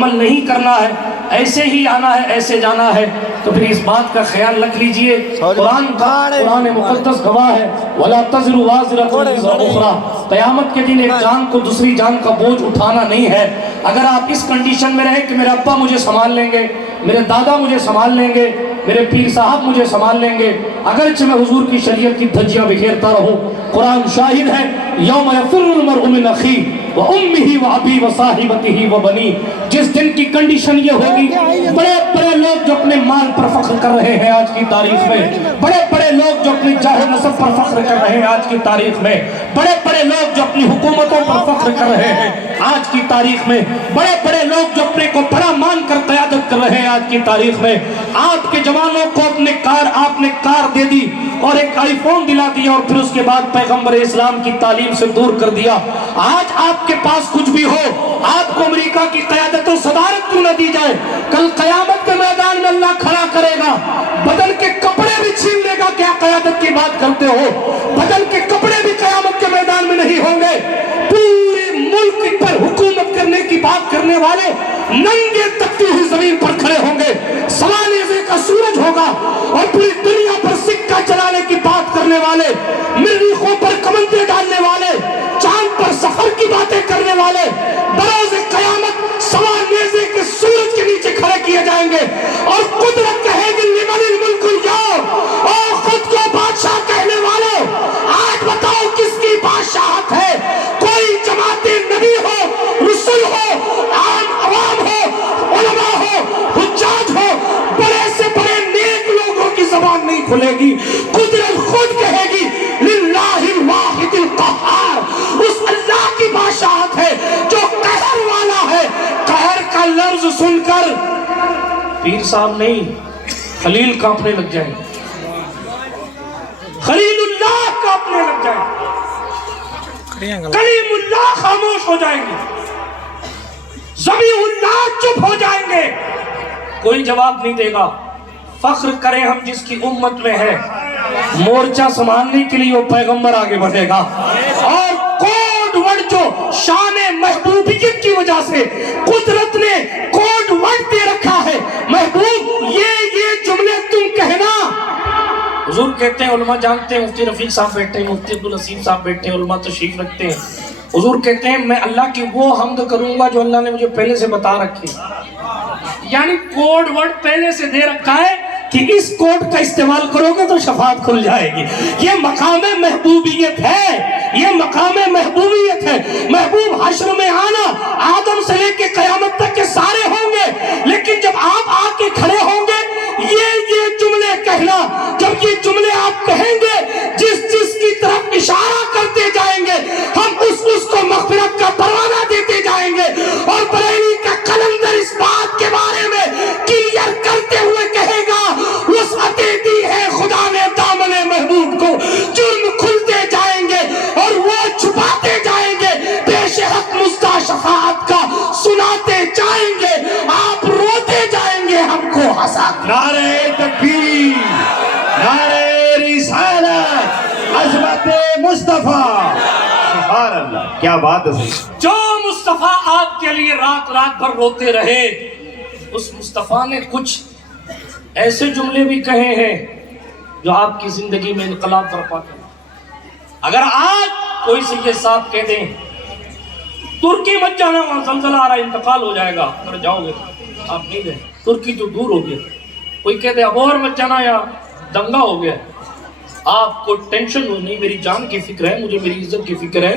عمل نہیں کرنا ہے، ایسے ہی آنا ہے، ایسے جانا ہے، تو پھر اس بات کا خیال رکھ لیجئے۔ قرآن مقدس گواہ ہے وَلَا تَزِرُ وَازِرَةٌ وِزْرَ أُخْرَىٰ، قیامت کے دن ایک جان کو دوسری جان کا بوجھ اٹھانا نہیں ہے۔ اگر آپ اس کنڈیشن میں رہیں کہ میرے ابا مجھے سنبھال لیں گے، میرے دادا مجھے سنبھال لیں گے، میرے پیر صاحب مجھے سنبھال لیں گے، اگرچہ میں حضور کی شریعت کی دھجیاں بکھیرتا رہوں، قرآن شاہد ہے یوم یفر المرء من اخیہ وامہ وابیہ وصاحبتہ وبنیہ، جس دن کی کنڈیشن یہ ہوگی، بڑے بڑے لوگ جو اپنے مال پر فخر کر رہے ہیں آج کی تاریخ میں، بڑے بڑے لوگ جو اپنی جاہ نسب پر فخر کر رہے ہیں آج کی تاریخ میں، بڑے بڑے لوگ جو اپنی حکومتوں پر فخر کر رہے ہیں آج کی تاریخ میں، بڑے بڑے لوگ جو اپنے کو بڑا مان کر قیادت کر رہے ہیں آج کی تاریخ میں، آپ کے جوانوں کو اپنے آپ نے کار دے دی اور ایک آئی فون دلا دیا اور پھر اس کے بعد پیغمبر اسلام کی تعلیم سے دور کر دیا۔ آج آپ کے پاس کچھ بھی ہو، آپ کو امریکہ کی قیادت و صدارت کیوں نہ دی جائے، کل قیامت کے میدان میں اللہ کھڑا کرے گا، بدن کے کپڑے بھی چھین لے گا، کیا قیادت کی بات کرتے ہو، بدن کے کپڑے بھی قیامت کے میدان میں نہیں ہوں گے۔ پورے ملک پر حکومت کرنے کی بات کرنے والے ننگے تکتی ہوئی زمین پر کھڑے ہوں گے، سوانیزے کا سورج ہوگا اور پوری دنیا پر سکہ چلانے کی بات کرنے والے، مریخوں پر کمندے ڈالنے والے، چاند پر سفر کی باتیں کرنے والے بروز قیامت سوانیزے کے سورج کے نیچے کھڑے کیے جائیں گے اور قدرت کہے گی لمن الملک اليوم، اور خود کو بادشاہ کہنے والوں آج بتاؤ کس کی بادشاہت ہے؟ کوئی جماعت نبی ہو، رسول ہو، عام عوام ہو، علماء ہو، حجاج ہو، بڑے سے بڑے نیک لوگوں کی زبان نہیں کھلے گی، قدرت خود کہے گی للہ الواحد القہار، اس اللہ کی بادشاہت ہے جو قہر والا ہے۔ قہر کا لفظ سن کر پیر صاحب نہیں، خلیل کانپنے لگ جائیں، خلیل اللہ کانپنے لگ جائیں، کلیم اللہ خاموش ہو جائیں گے، ذبیح اللہ چپ ہو جائیں گے، کوئی جواب نہیں دے گا۔ فخر کریں ہم جس کی امت میں ہے، مورچہ سنبھالنے کے لیے وہ پیغمبر آگے بڑھے گا، اور کوڈ ورڈ جو شان محبوبیت کی وجہ سے قدرت نے کوڈ ورڈ دے رکھا ہے، محبوب یہ جملے تم کہنا۔ حضور کہتے ہیں، علماء جانتے ہیں، مفتی رفیق صاحب بیٹھے ہیں، مفتی عبدالحسین صاحب بیٹھے ہیں، علماء تشریف رکھتے ہیں، حضور کہتے ہیں میں اللہ کی وہ حمد کروں گا جو اللہ نے مجھے پہلے سے بتا رکھی، یعنی کوڈ ورڈ پہلے سے دے رکھا ہے کہ اس کوڈ کا استعمال کرو گے تو شفاعت کھل جائے گی۔ یہ مقام محبوبیت ہے، یہ مقام محبوبیت ہے۔ محبوب حشر میں آنا آدم سے لے کے قیامت تک کے سارے ہوں گے، لیکن جب آپ آ کے کھڑے ہوں گے یہ جملے کہنا، جب یہ جملے آپ کہیں گے جس کی طرف اشارہ کرتے جائیں گے ہم اس کو مغفرت کا پروانہ دیتے جائیں گے، اور بریلی کا قلندر اس بات کے بارے میں کلیئر کرتے ہوئے کہے گا وسعت دی ہے خدا نے دامن محبوب کو، جرم کھلتے جائیں گے اور وہ چھپاتے جائیں گے، پیش حق مستہ شفاعت کا سناتے جائیں گے، آپ روتے جائیں گے، ہم کو ہنسا۔ نعرہ تکبیر، نعرہ رسالت، عظمت مصطفیٰ، سبحان اللہ، کیا بات ہے۔ جو مصطفیٰ آپ کے لیے رات رات بھر روتے رہے، اس مصطفیٰ نے کچھ ایسے جملے بھی کہے ہیں جو آپ کی زندگی میں انقلاب برپا کریں۔ اگر آج کوئی سید صاحب کہہ دیں ترکی مت جانا، وہاں زلزلہ آ رہا ہے، انتقال ہو جائے گا، اگر جاؤ گے آپ نہیں گئے، ترکی تو دور ہو گیا۔ کوئی کہہ دے ابور مت جانا یا دنگا ہو گیا، آپ کو ٹینشن ہو نہیں، میری جان کی فکر ہے، مجھے میری عزت کی فکر ہے،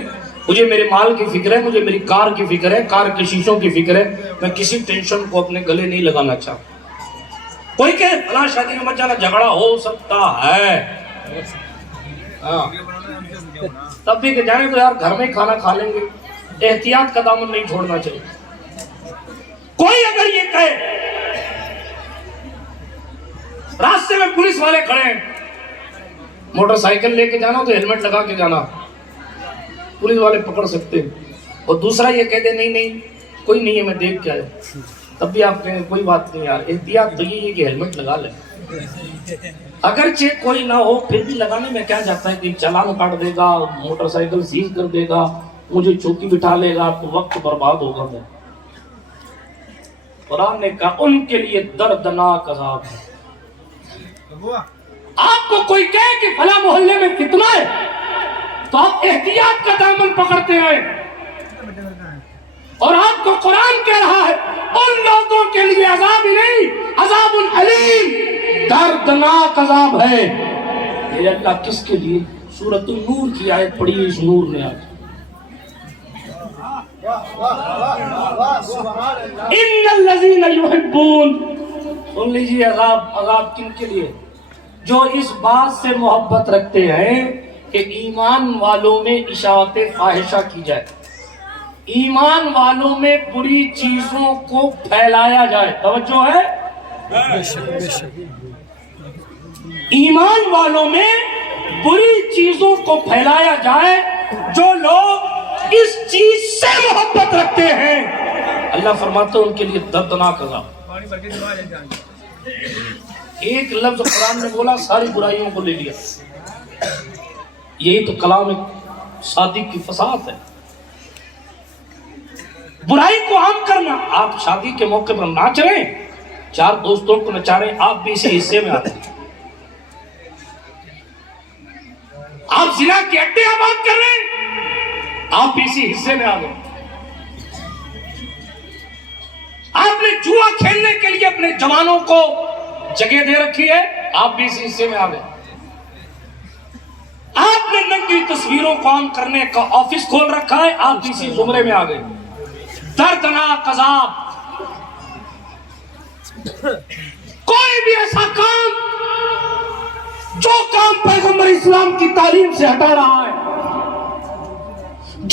مجھے میرے مال کی فکر ہے، مجھے میری کار کی فکر ہے، کار کے شیشوں کی فکر ہے، میں کسی ٹینشن کو اپنے گلے نہیں لگانا چاہتا۔ کوئی کہ فلاں شادی میں مت جانا، جھگڑا ہو سکتا ہے، تب بھی کہ جانے تو یار گھر میں کھانا کھا لیں گے، احتیاط کا دامن نہیں چھوڑنا چاہیے۔ کوئی اگر یہ کہے راستے میں پولیس والے کھڑے ہیں، موٹر سائیکل لے کے جانا تو ہیلمٹ لگا کے جانا، پولیس والے پکڑ سکتے ہیں، اور دوسرا یہ کہہ دے نہیں کوئی نہیں ہے میں دیکھ کے آیا، تب بھی آپ کہیں کوئی بات نہیں یار، احتیاط تو یہ ہے کہ ہیلمٹ لگا لیں، اگرچہ کوئی نہ ہو پھر بھی لگانے میں کیا جاتا ہے کہ چالان کاٹ دے گا، موٹر سائیکل سیز کر دے گا، مجھے چوکی بٹھا لے گا تو وقت برباد ہوگا۔ میں قرآن نے کہا ان کے لیے دردناک عذاب ہے. آپ کو کوئی کہے کہ فلاں محلے میں فتنہ ہے تو آپ احتیاط کا دامن پکڑتے ہیں، اور آپ کو قرآن کہہ رہا ہے ان لوگوں کے لیے عذاب ہی نہیں، عذاب علیم، دردناک عذاب ہے. یہ اللہ کس کے لیے؟ سورۃ النور کی آیت پڑھی اس نور نے آج. ان الذین یحبون، سن لیجیے عذاب کن کے لیے؟ جو اس بات سے محبت رکھتے ہیں کہ ایمان والوں میں اشاعت فاحشہ کی جائے، ایمان والوں میں بری چیزوں کو پھیلایا جائے. توجہ ہے، ایمان والوں میں بری چیزوں کو پھیلایا جائے. جو لوگ اس چیز سے محبت رکھتے ہیں اللہ فرماتا ہے ان کے لیے دردناک عذاب. ایک لفظ قرآن نے بولا ساری برائیوں کو لے لیا. یہی تو کلام صادق کی فصاحت ہے. برائی کو عام کرنا. آپ شادی کے موقع پر ناچ رہے ہیں، چار دوستوں کو نچا رہے ہیں، آپ بھی اسی حصے میں آتے ہیں. آپ زنا کے اڈے آباد کر رہے ہیں، آپ بھی اسی حصے میں آ گئے. آپ نے جوا کھیلنے کے لیے اپنے جوانوں کو جگہ دے رکھی ہے، آپ بھی اسی حصے میں آ گئے. آپ نے ننگی تصویروں کو عام کرنے کا آفس کھول رکھا ہے، آپ بھی اسی زمرے میں آ گئے. دردناک عذاب. کوئی بھی ایسا کام جو کام پیغمبر اسلام کی تعلیم سے ہٹا رہا ہے،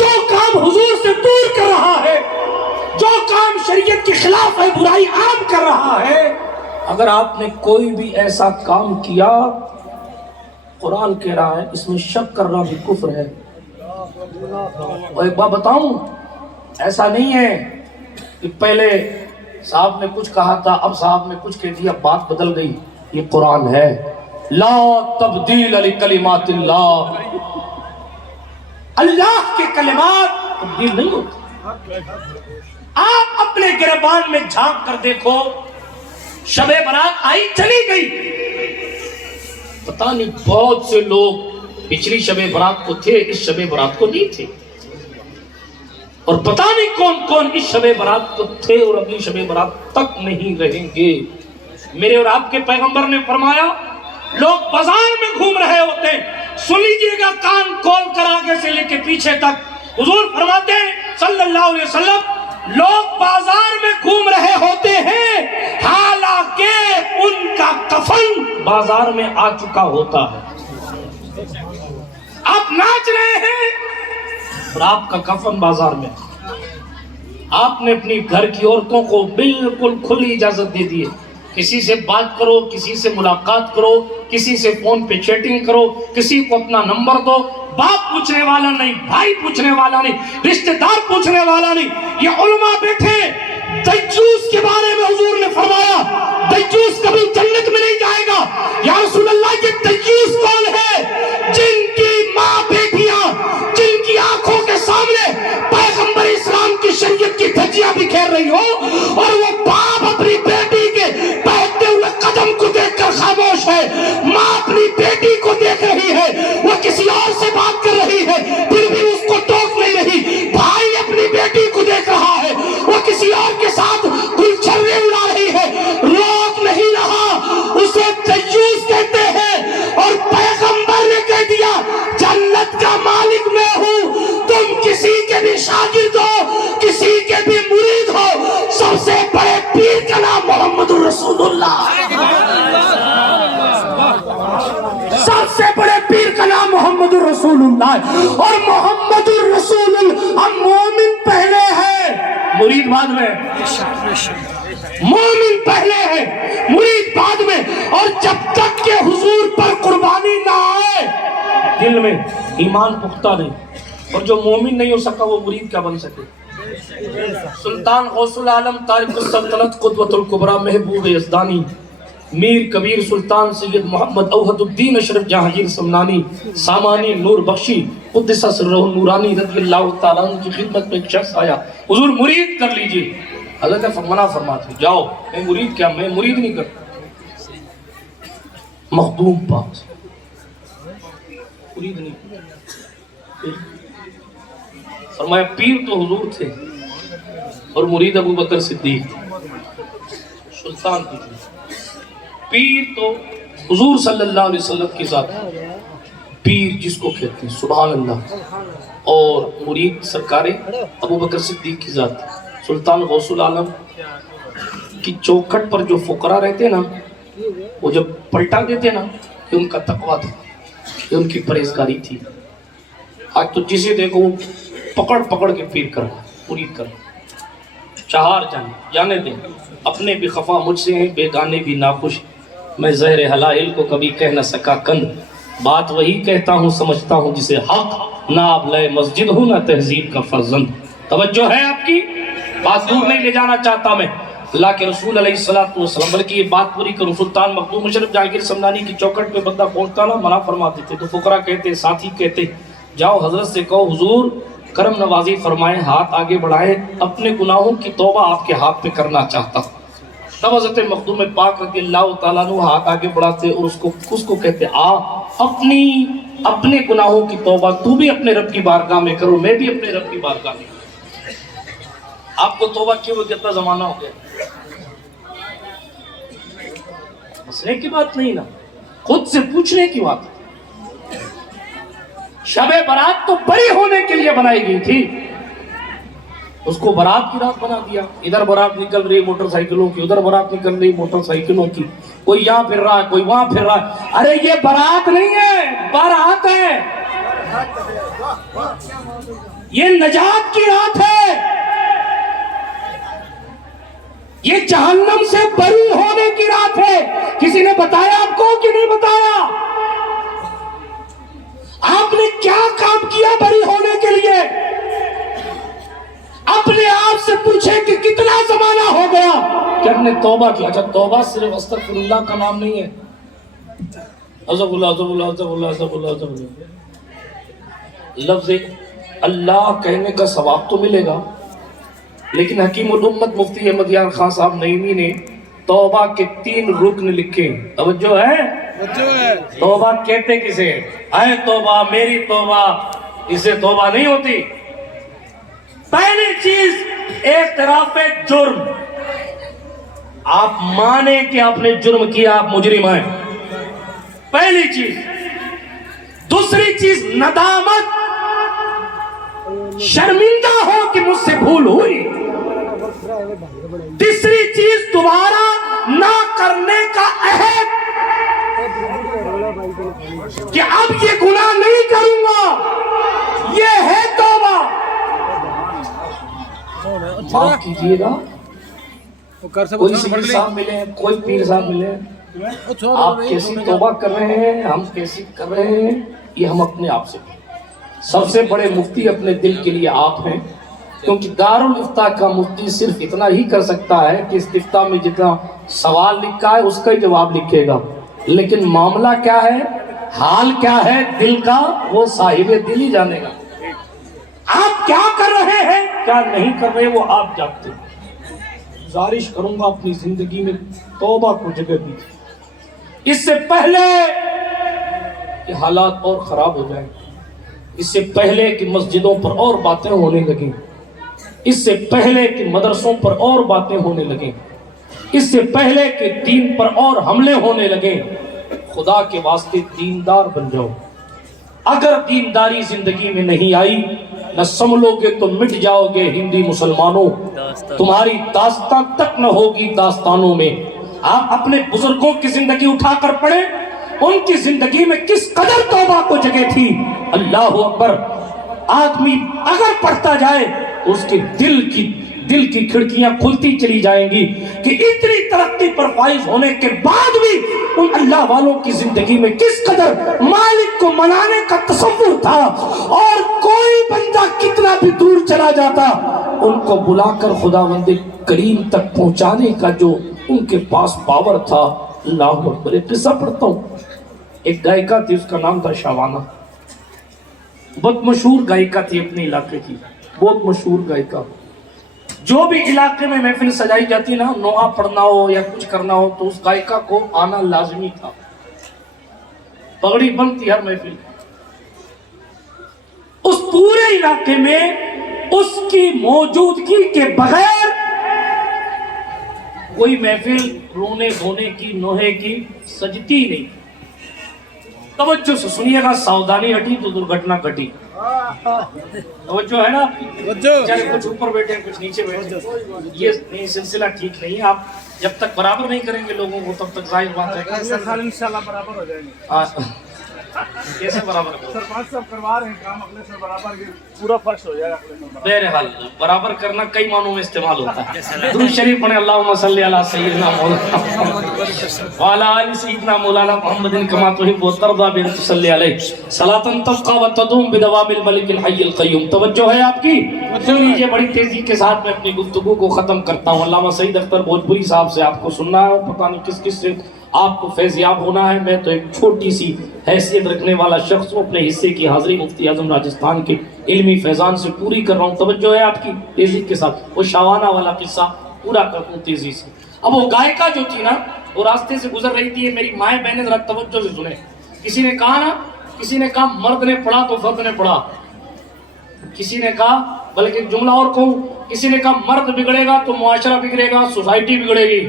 جو کام حضور سے دور کر رہا ہے، جو کام شریعت کے خلاف ہے، برائی عام کر رہا ہے، اگر آپ نے کوئی بھی ایسا کام کیا، قرآن کہہ رہا ہے اس میں شک کرنا بھی کفر ہے. اور ایک بات بتاؤں، ایسا نہیں ہے کہ پہلے صاحب نے کچھ کہا تھا اب صاحب نے کچھ کہہ دیا بات بدل گئی. یہ قرآن ہے. لا تبدیل لکلمات اللہ، اللہ کے کلمات تبدیل نہیں ہوتے. آپ اپنے گریبان میں جھانک کر دیکھو، شب برات آئی چلی گئی، پتہ نہیں بہت سے لوگ پچھلی شب برات کو تھے، اس شب برات کو نہیں تھے، اور پتہ نہیں کون کون اس شب برات کو تھے اور اگلی شب برات تک نہیں رہیں گے. میرے اور آپ کے پیغمبر نے فرمایا لوگ بازار میں گھوم رہے ہوتے ہیں، سن لیجیے گا کان کھول کر آگے سے لے کے پیچھے تک. حضور فرماتے ہیں صلی اللہ علیہ وسلم لوگ بازار میں گھوم رہے ہوتے ہیں حالانکہ ان کا کفن بازار میں آ چکا ہوتا ہے. آپ ناچ رہے ہیں اور آپ کا کفن بازار میں. آپ نے اپنی گھر کی عورتوں کو بالکل کھلی اجازت دے دی ہے، کسی سے بات کرو، کسی سے ملاقات کرو، کسی سے فون پہ چیٹنگ کرو، کسی کو اپنا نمبر دو. باپ پوچھنے والا نہیں، بھائی پوچھنے والا نہیں، رشتہ دار پوچھنے والا نہیں. یہ علماء بیٹھے. دجوس کے بارے میں حضور نے فرمایا دجوس کبھی جنت میں نہیں جائے گا. یا رسول اللہ یہ دجوس کون ہے؟ جن کی ماں بیٹیاں جن کی آنکھوں کے سامنے پیغمبر اسلام کی شریعت کی دھجیاں بکھیر رہی ہو اور وہ باپ اپنی بیٹی کے بہتے ہوئے قدم کو دیکھ کر خاموش ہے. ماں اپنی بیٹی کو دیکھ رہی ہے، وہ کسی اور سے بات کر رہی ہے پھر بھی اس کو ٹوک نہیں رہی. بھائی اپنی بیٹی کو دیکھ رہا ہے، وہ کسی اور کے ساتھ گلچھرے اڑا رہی ہے، روک نہیں رہا. اسے دجوس کہتے ہیں. اور پیغمبر نے کہہ دیا جنت کا مالک میں ہوں. تم کسی کے بھی شاگرد ہو، کسی کے بھی مرید ہو، سب سے بڑے پیر کا نام محمد رسول اللہ. سب سے بڑے پیر کا نام محمد رسول اللہ. اور محمد رسول اللہ مومن پہلے ہے، مرید بعد میں. مومن پہلے ہے، مرید بعد میں. اور جب تک کہ حضور پر قربانی نہ آئے دل میں ایمان پختہ نہیں. اور جو مومن نہیں ہو سکا وہ مرید کیا بن سکے؟ سلطان غوث العالم تارک السلطنت قدوۃ الکبریٰ محبوب یزدانی میر کبیر سلطان سید محمد اوحد الدین اشرف جہانگیر سمنانی سامانی نور بخشی قدس سرہ النورانی رضی اللہ تعالیٰ عنہ کی خدمت میں ایک شخص آیا. حضور مرید کر لیجئے. حضرت منع فرماتے جاؤ، میں مرید کیا، میں مرید نہیں کرتا، مخدوم پاک سے مرید نہیں کرتا۔ فرمایا پیر تو حضور تھے اور مرید ابو بکر صدیق، سلطان کی پیر تو حضور صلی اللہ علیہ وسلم کی ذات، پیر جس کو کہتے ہیں سبحان اللہ، اور مرید سرکار ابو بکر صدیق کی ذات، سلطان غوث العالم کی چوکھٹ پر جو فقراء رہتے نا، وہ جب پلٹا دیتے نا، یہ ان کا تقویٰ تھا، یہ ان کی پرہیزگاری تھی۔ آج تو جسے دیکھو پکڑ پکڑ کے پیر کر رہا، مرید کر رہا، چہار جانے دیں، اپنے بھی خفا مجھ سے ہیں، بیگانے بھی ناخوش، میں زہر حلائل کو کبھی کہہ نہ سکا کند، بات وہی کہتا ہوں سمجھتا ہوں جسے حق، نہ ابلۂ مسجد ہوں نہ تہذیب کا فرزند۔ توجہ ہے آپ کی، بات دور نہیں لے جانا چاہتا میں، اللہ کے رسول علیہ السلام، بلکہ یہ بات پوری کروں، سلطان مخدوم مشرف جہانگیر سمنانی کی چوکھٹ پہ بندہ پہنچتا نا، منع فرماتے تھے، تو فقراء کہتے، ساتھی کہتے، جاؤ حضرت سے کہو حضور کرم نوازی فرمائیں، ہاتھ آگے بڑھائیں، اپنے گناہوں کی توبہ آپ کے ہاتھ پہ کرنا چاہتا ہوں۔ تب حضرت مخدوم پاک رضی اللہ تعالیٰ عنہ ہاتھ آگے بڑھاتے اور اس کو کہتے، اپنے گناہوں کی توبہ تو بھی اپنے رب کی بارگاہ میں کرو، میں بھی اپنے رب کی بارگاہ میں کروں۔ آپ کو توبہ کیوں ہو، کتنا زمانہ ہو گیا؟ مسئلے کی بات نہیں نا، خود سے پوچھنے کی بات۔ شب برات تو بری ہونے کے لیے بنائی گئی تھی، اس کو برات کی رات بنا دیا، ادھر برات نکل رہی موٹر سائیکلوں کی، ادھر برات نکل رہی موٹر سائیکلوں کی، کوئی یہاں پھر رہا ہے، کوئی وہاں پھر رہا ہے۔ ارے یہ برات نہیں ہے، بارات ہے، یہ نجات کی رات ہے، یہ جہنم سے بری ہونے کی رات ہے۔ کسی نے بتایا آپ کو کہ نہیں بتایا؟ آپ نے کیا کام کیا بری ہونے کے لیے؟ اپنے آپ سے پوچھیں کہ کتنا زمانہ ہو گیا کہ ہم نے توبہ کیا۔ اچھا توبہ صرف استغفر اللہ کا نام نہیں ہے، عذب اللہ عذب اللہ عذب اللہ عذب اللہ عذب اللہ، لفظ اللہ کہنے کا ثواب تو ملے گا، لیکن حکیم الامت مفتی احمد یار خان صاحب نعیمی نے توبہ کے 3 رکن لکھے۔ توجہ ہے؟ توبہ کہتے کسے؟ اے توبہ میری توبہ، اسے توبہ نہیں ہوتی۔ پہلی چیز اعتراف جرم، آپ مانیں کہ آپ نے جرم کیا، آپ مجرم ہیں، پہلی چیز۔ دوسری چیز ندامت، شرمندہ ہو کہ مجھ سے بھول ہوئی۔ تیسری چیز دوبارہ نہ کرنے کا عہد کہ اب یہ گناہ نہیں کروں گا، یہ ہے توبہ۔ معاف کیجئے گا، کوئی سید صاحب ملے ہیں، کوئی پیر صاحب ملے ہیں، آپ کیسی توبہ کر رہے ہیں، ہم کیسی کر رہے ہیں، یہ ہم اپنے آپ سے سب سے بڑے مفتی اپنے دل کے لیے آپ ہیں، کیونکہ دارالافتاء کا مفتی صرف اتنا ہی کر سکتا ہے کہ استفتاء میں جتنا سوال لکھا ہے اس کا ہی جواب لکھے گا، لیکن معاملہ کیا ہے، حال کیا ہے دل کا، وہ صاحب دل ہی جانے گا۔ آپ کیا کر رہے ہیں، کیا نہیں کر رہے، وہ آپ جانتے ہیں۔ گزارش کروں گا اپنی زندگی میں توبہ کو جگہ دیجیے، اس سے پہلے کہ حالات اور خراب ہو جائیں، اس سے پہلے کہ مسجدوں پر اور باتیں ہونے لگیں، اس سے پہلے کہ مدرسوں پر اور باتیں ہونے لگیں، اس سے پہلے کہ دین پر اور حملے ہونے لگیں، خدا کے واسطے دیندار بن جاؤ۔ اگر دینداری زندگی میں نہیں آئی، نہ سنبھلو گے تو مٹ جاؤ گے ہندی مسلمانوں، تمہاری داستان تک نہ ہوگی داستانوں میں۔ آپ اپنے بزرگوں کی زندگی اٹھا کر پڑھیں، ان کی زندگی میں کس قدر توبہ کو جگہ تھی، اللہ اکبر۔ آدمی اگر پڑھتا جائے تو اس کے دل کی کھڑکیاں کھلتی چلی جائیں گی کہ اتنی ترقی پر فائز ہونے کے بعد بھی ان اللہ والوں کی زندگی میں کس قدر مالک کو منانے کا تصور تھا، اور کوئی بندہ کتنا بھی دور چلا جاتا ان کو بلا کر خداوند کریم تک پہنچانے کا جو ان کے پاس پاور تھا۔ اللہ اکبر۔ ایک قصہ پڑھتا ہوں، ایک گائکہ تھی، اس کا نام تھا شعبانہ، بہت مشہور گائکہ تھی اپنے علاقے کی، بہت مشہور گائکہ۔ جو بھی علاقے میں محفل سجائی جاتی نا، نوحہ پڑھنا ہو یا کچھ کرنا ہو تو اس گائکہ کو آنا لازمی تھا، پگڑی بنتی ہر محفل۔ اس پورے علاقے میں اس کی موجودگی کے بغیر کوئی محفل رونے دھونے کی، نوحے کی سجتی نہیں۔ توجہ سے سنیے گا، ساودھانی ہٹی تو درگھٹنا گھٹی۔ توجہ ہے نا آپ کی؟ چاہے کچھ اوپر بیٹھے ہیں کچھ نیچے بیٹھے ہیں، یہ سلسلہ ٹھیک نہیں ہے۔ آپ جب تک برابر نہیں کریں گے لوگوں کو تب تک ظاہر بات ہے انشاءاللہ برابر ہو جائیں گے۔ کیسے برابر کریں؟ سرپنچ صاحب کروا رہے ہیں کام، اگلے سے برابر پورا فرش ہو جائے گا۔ بہرحال برابر کرنا کئی معنوں میں استعمال ہوتا ہے۔ درود شریف پڑھیں، اللہم صلی علی سیدنا مولانا وعلی آل سیدنا مولانا محمد کما تحب وترضى بن تصلی علیہ صلاۃ تبقى وتدوم بدوام الملک الحی القیوم۔ توجہ ہے آپ کی؟ سن لیجیے، بڑی تیزی کے ساتھ میں اپنی گفتگو کو ختم کرتا ہوں۔ علامہ سعید اختر بھوجپوری صاحب سے آپ کو سننا ہے، پتہ نہیں کس کس سے آپ کو فیض یاب ہونا ہے۔ میں تو ایک چھوٹی سی حیثیت رکھنے والا شخص ہوں، اپنے حصے کی حاضری مفتی اعظم راجستھان کے علمی فیضان سے پوری کر رہا ہوں۔ توجہ ہے آپ کی؟ تیزی کے ساتھ وہ شاوانہ والا قصہ پورا کرتا ہوں تیزی سے۔ اب وہ گائکہ جو تھی نا، وہ راستے سے گزر رہی تھی، میری مائیں بہنیں ذرا توجہ سے سنیں۔ کسی نے کہا نا، کسی نے کہا مرد نے پڑھا تو فرد نے پڑھا، کسی نے کہا، بلکہ جملہ اور کہوں، کسی نے کہا مرد بگڑے گا تو معاشرہ بگڑے گا، سوسائٹی بگڑے گی،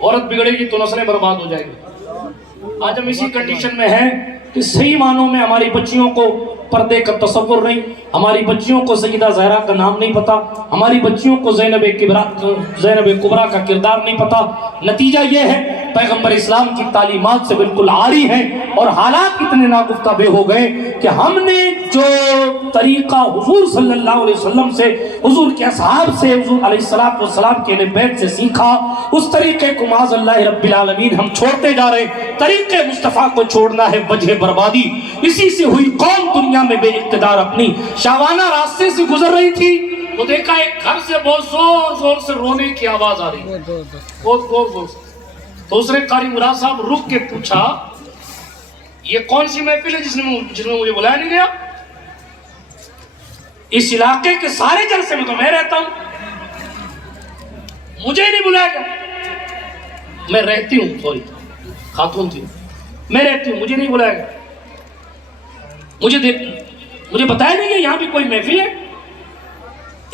عورت بگڑے گی تو نسلیں برباد ہو جائیں گی۔ آج ہم اسی کنڈیشن میں ہیں کہ صحیح معنوں میں ہماری بچیوں کو پردے کا تصور نہیں، ہماری بچیوں کو سیدہ زہرا کا نام نہیں پتا، ہماری بچیوں کو زینب کبریٰ کا کردار نہیں پتا۔ نتیجہ یہ ہے پیغمبر اسلام کی تعلیمات سے بالکل عاری ہیں، اور حالات اتنے ناگفتہ بے ہو گئے کہ ہم نے جو طریقہ حضور صلی اللہ علیہ وسلم سے، حضور کے اصحاب سے، حضور علیہ السلام کے اہل بیت سے سیکھا، اس طریقے کو معاذ اللہ رب العالمین ہم چھوڑتے جا رہے ہیں۔ طریقے مصطفیٰ کو چھوڑنا ہے وجہ بربادی۔ اسی سے ہوئی قوم دنیا میں بے اقتدار۔ اپنی شاوانہ راستے سے گزر رہی تھی تو دیکھا ایک گھر سے بہت زور زور سے رونے کی آواز آ رہی ہے، بہت زور زور سے۔ تو اس نے قاری مراد صاحب رک کے پوچھا، یہ کون سی محفل ہے جس میں مجھے بلایا نہیں گیا؟ اس علاقے کے سارے جلسے میں تو میں رہتا ہوں، مجھے نہیں بلایا گیا۔ میں رہتی ہوں، سوری خاتون تھی، میں رہتی ہوں، مجھے نہیں بلایا گیا۔ مجھے بتایا نہیں کہ یہاں بھی کوئی محفل ہے۔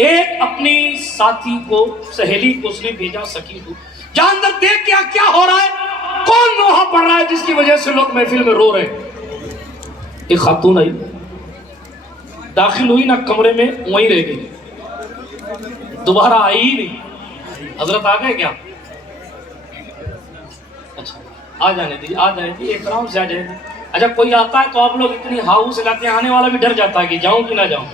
ایک اپنی ساتھی کو، سہیلی کو اس نے بھیجا، سکی کو، جان تک دیکھ کیا ہو رہا ہے، کون نوحہ پڑھ رہا ہے جس کی وجہ سے لوگ محفل میں رو رہے ہیں۔ ایک خاتون آئی، داخل ہوئی نا کمرے میں، وہیں رہ گئی، دوبارہ آئی ہی نہیں۔ حضرت آ گئے کیا؟ اچھا آ جانے دیجیے، آ جانے دیجیے، احترام سے آ جانے دیجیے۔ اچھا کوئی آتا ہے تو آپ لوگ اتنی ہاؤ سے لاتے ہیں، آنے والا بھی ڈر جاتا ہے کہ جاؤں کہ نہ جاؤں،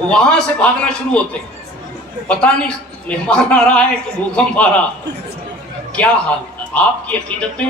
وہاں سے بھاگنا شروع ہوتے ہیں، پتہ نہیں مہمان آ رہا ہے کہ بھوکمپ آ رہا، کیا حال۔ آپ کی عقیدت